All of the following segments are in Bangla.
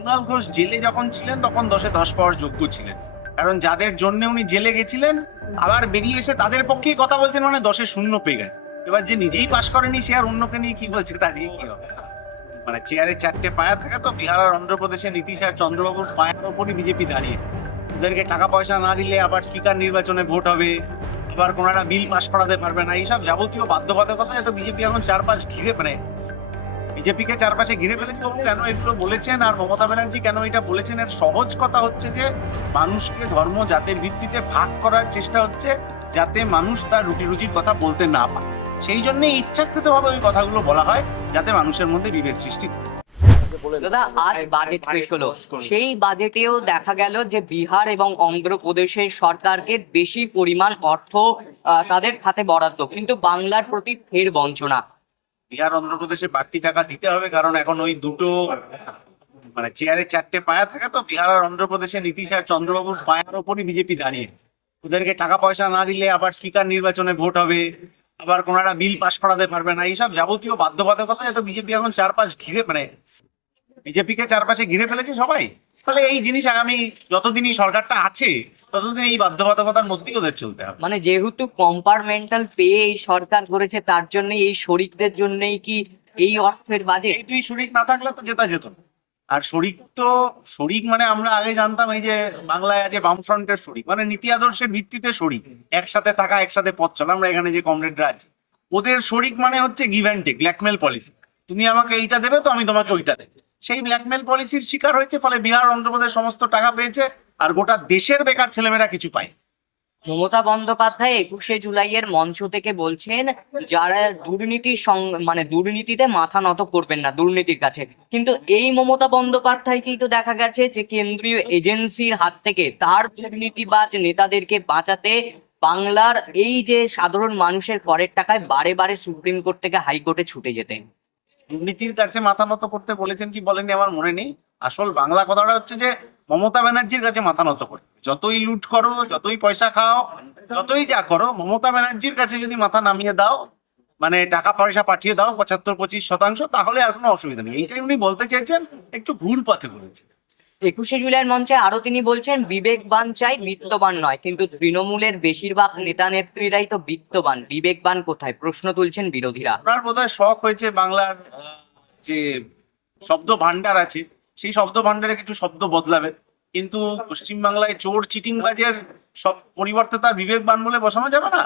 কুণাল ঘোষ জেলে যখন ছিলেন, তখন দশে দশ পাওয়ার যোগ্য ছিলেন। কারণ যাদের জন্য উনি জেলে গেছিলেন, আবার বেরিয়ে এসে তাদের পক্ষেই কথা বলছেন মানে দশে শূন্য পেয়ে গেছে। এবার যে নিজেই পাশ করেনি, সে আর অন্যকে নিয়ে কি বলছে তা দিয়ে কি হবে? মানে চেয়ারে চারটে পায়া থাকে তো বিহার আর অন্ধ্রপ্রদেশে নীতিশ আর চন্দ্রবাবুর পায়ের ওপরই বিজেপি দাঁড়িয়ে। ওদেরকে টাকা পয়সা না দিলে আবার স্পিকার নির্বাচনে ভোট হবে, আবার কোনো একটা বিল পাশ করাতে পারবে না। এইসব যাবতীয় বাধ্যবাধকতা এত বিজেপি এখন চারপাশ ঘিরে মানে বিজেপিকে চারপাশে ঘিরে ফেলেছে কেন এগুলো বলেছেন? আর মমতা ব্যানার্জি কেন এটা বলেছেন? এর সহজ কথা হচ্ছে যে, মানুষকে ধর্ম জাতের ভিত্তিতে ভাগ করার চেষ্টা হচ্ছে যাতে মানুষ তার রুটি রুজির কথা বলতে না পায় সেই জন্য ইচ্ছাকৃতভাবে ওই কথাগুলো বলা হয়, যাতে মানুষের মধ্যে বিভেদ সৃষ্টি। দাদা, আজ বাজেট পেশ হলো। সেই বাজেটেও দেখা গেল যে বিহার এবং অন্ধ্রপ্রদেশের সরকারকে বেশি পরিমাণ অর্থ তাদের খাতে বরাদ্দ। কিন্তু বাংলার প্রতি ফের বঞ্চনা। বিহার অন্ধ্রপ্রদেশে বাড়তি টাকা দিতে হবে, কারণ এখন ওই দুটো মানে চেয়ারে চারটে পায়া থাকে তো বিহার আর অন্ধ্রপ্রদেশে নীতিশ আর চন্দ্রবাবুর পায়ার ওপরই বিজেপি দাঁড়িয়ে ওদেরকে টাকা পয়সা না দিলে আবার স্পিকার নির্বাচনে ভোট হবে, আবার কোনো একটা বিল পাশ করাতে পারবে না, এইসব যাবতীয় বাধ্যবাধকতা এত বিজেপি এখন চারপাশ ঘিরে মানে বিজেপিকে চারপাশে ঘিরে ফেলেছে সবাই। ফলে এই জিনিস আগামী যতদিনই সরকারটা আছে ততদিন এই বাধ্যবাধকতার মধ্যেই ওদের চলতে হবে। মানে যেহেতু কম্পার্টমেন্টাল পে এই সরকার করেছে তার জন্য এই শরিকদের জন্যই কি এই অর্থের বাজেট? এই দুই শরিক না থাকলে তো জেতা যেত না। আর শরিক তো শরিক মানে আমরা আগে জানতাম এই যে বাংলায় আছে বামফ্রন্টের শরিক মানে নীতি আদর্শের ভিত্তিতে শরিক। একসাথে থাকা একসাথে পথ চলা আমরা এখানে যে কমরেডরা আছি। ওদের শরিক মানে হচ্ছে give and take blackmail policy তুমি আমাকে এইটা দেবে তো আমি তোমাকে ওইটা দেবো। সেই ব্ল্যাকমেল পলিসির শিকার হয়েছে, ফলে বিহার অন্ধ্রপ্রদেশ সমস্ত টাকা পেয়েছে আর গোটা দেশের বেকার ছেলেমেয়েরা কিছু পায় মমতা বন্দ্যোপাধ্যায় একুশে জুলাইয়ের মঞ্চ থেকে বলছেন, যারা দুর্নীতির সং- মানে দুর্নীতিতে মাথা নত করবেন না দুর্নীতির কাছে। কিন্তু এই মমতা বন্দ্যোপাধ্যায়কেই তো দেখা গেছে যে কেন্দ্রীয় এজেন্সির হাত থেকে তার দুর্নীতিবাজ নেতাদেরকে বাঁচাতে বাংলার এই যে সাধারণ মানুষের করের টাকায় বারে বারে সুপ্রিম কোর্ট থেকে হাইকোর্টে ছুটে যেতেন দুর্নীতির কাছে মাথা নত করতে বলেছেন কি বলেননি আমার মনে নেই। আসল বাংলা কথাটা হচ্ছে যে, মমতা ব্যানার্জির কাছে মাথা নত করে। যতই লুট করো, যতই পয়সা খাও, যতই যা করো, মমতা ব্যানার্জির কাছে যদি মাথা নামিয়ে দাও মানে টাকা পয়সা পাঠিয়ে দাও, পঁচাত্তর পঁচিশ শতাংশ, তাহলে আর কোনো অসুবিধা নেই। এইটাই উনি বলতে চেয়েছেন, একটু ভুল পথে বলেছেন। একুশে জুলাইয়ের মঞ্চে আরও তিনি বলছেন, বিবেকবান চাই বিত্তবান নয়, কিন্তু তৃণমূলের বেশিরভাগ নেতা নেত্রীরাই তো বিত্তবান। বিবেকবান কোথায়? প্রশ্ন তুলছেন বিরোধীরা। আপনার বোধহয় শখ হয়েছে বাংলার যে শব্দ ভান্ডার আছে, সেই শব্দ ভান্ডারে কিছু শব্দ বদলাবে। কিন্তু পশ্চিমবাংলায় চোর, চিটিংবাজের সব পরিবর্তে তার বিবেকবান বলে বসানো যাবে না?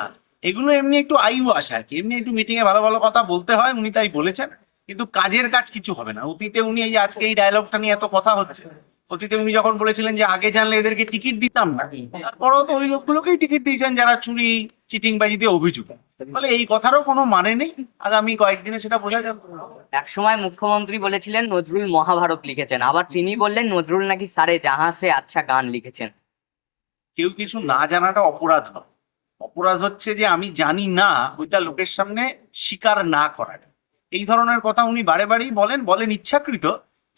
এগুলো এমনি একটু আয়ু আসে আর কি এমনি একটু মিটিং এ ভালো ভালো কথা বলতে হয়, উনি তাই বলেছেন। কিন্তু কাজের কাজ কিছু হবে না। অতীতে উনি এই আজকে এই ডায়লগটা নিয়ে এত কথা হচ্ছে। অতীতে উনি যখন বলেছিলেন যে আগে জানলে এদেরকে টিকিট দিতাম না তারপরেও তো ওই লোকগুলোকেই টিকিট দিয়েছেন যারা চুরি চিটিংবাজি দিয়ে অভিযুক্ত। ফলে এই কথারও কোনো মানে নেই? আগামী কয়েকদিনে সেটা বোঝা যাবে। একসময় মুখ্যমন্ত্রী বলেছিলেন নজরুল মহাভারত লিখেছেন। আবার তিনি বললেন নজরুল নাকি সারে জাহাঁ সে আচ্ছা গান লিখেছেন। কেউ কিছু না জানাটা অপরাধ নয়। অপরাধ হচ্ছে যে আমি জানি না ওইটা লোকের সামনে স্বীকার না করাটা। এই ধরনের কথা উনি বারে বারেই বলেন বলেন ইচ্ছাকৃত।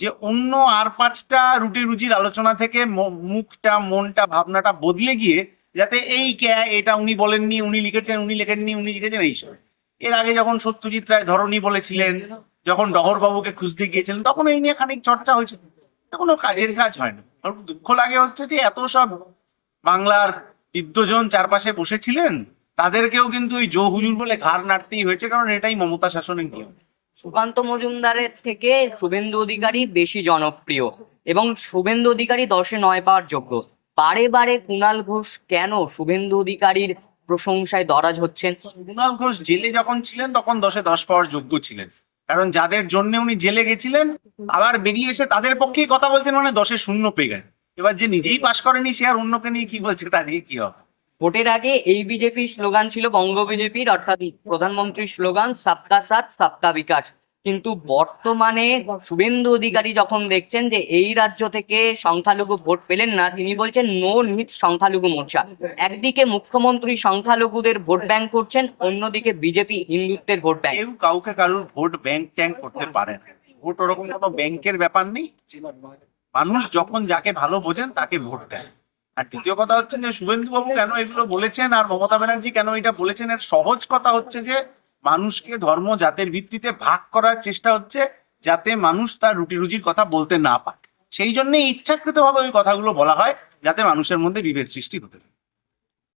যে অন্য আর পাঁচটা রুটি রুজির আলোচনা থেকে মুখটা, মনটা, ভাবনাটা বদলে গিয়ে যাতে এই কে এটা উনি বলেননি, উনি লিখেছেন, উনি লেখেননি, উনি লিখেছেন এইসব এর আগে যখন সত্যজিৎ রায় ধরনী বলেছিলেন, যখন ডহর বাবুকে খুঁজতে গিয়েছিলেন, তখন এই নিয়ে খানিক চর্চা হয়েছিল। তখন কাজের কাজ হয় না। দুঃখ লাগে হচ্ছে যে এত সব বাংলার বিদ্যজন চারপাশে বসেছিলেন, তাদেরকেও কিন্তু ওই জো হুজুর বলে ঘাড় নাড়তেই হয়েছে, কারণ এটাই মমতা শাসনের নিয়ম। সুকান্ত মজুমদারের থেকে শুভেন্দু অধিকারী বেশি জনপ্রিয় এবং শুভেন্দু অধিকারী দশে নয় পাওয়ার যোগ্য। বারে বারে কুণাল ঘোষ কেন শুভেন্দু অধিকারীর প্রশংসায় দরাজ হচ্ছেন? কুণাল ঘোষ জেলে যখন ছিলেন, তখন দশে দশ পাওয়ার যোগ্য ছিলেন। কারণ যাদের জন্য উনি জেলে গেছিলেন, আবার বেরিয়ে এসে তাদের পক্ষেই কথা বলছেন মানে দশে শূন্য পেয়ে গেছে এবার যে নিজেই পাশ করেনি, সে আর অন্যকে নিয়ে কি বলছে, তা দিয়ে কি হবে? ভোটের আগে এই বিজেপির স্লোগান ছিল বঙ্গ বিজেপির, অর্থাৎ প্রধানমন্ত্রীর স্লোগান সবকা সাথ সবকা বিকাশ। কিন্তু বর্তমানে শুভেন্দু অধিকারী যখন দেখছেন যে এই রাজ্য থেকে সংখ্যালঘু ভোট পেলেন না, তিনি বলছেন, নো নিট সংখ্যালঘু মোর্চা। একদিকে মুখ্যমন্ত্রী সংখ্যালঘুদের ভোট ব্যাংক করছেন, অন্যদিকে বিজেপি হিন্দুত্বের ভোট ব্যাংক। কেউ কাউকে কারোর ভোট ব্যাংক ট্যাঙ্ক করতে পারে ভোট ওরকম কোনো ব্যাংকের ব্যাপার নেই। মানুষ যখন যাকে ভালো বোঝেন, তাকে ভোট দেন। আর দ্বিতীয় কথা হচ্ছে যে শুভেন্দু বাবু কেন এগুলো বলেছেন আর মমতা ব্যানার্জি কেন এটা বলেছেন? এর সহজ কথা হচ্ছে যে মানুষকে ধর্ম জাতের ভিত্তিতে ভাগ করার চেষ্টা হচ্ছে যাতে মানুষ তার রুটি রুজির কথা বলতে না পারে। সেই জন্যে ইচ্ছাকৃতভাবে ওই কথাগুলো বলা হয়, যাতে মানুষের মধ্যে বিভেদ সৃষ্টি হতে পারে।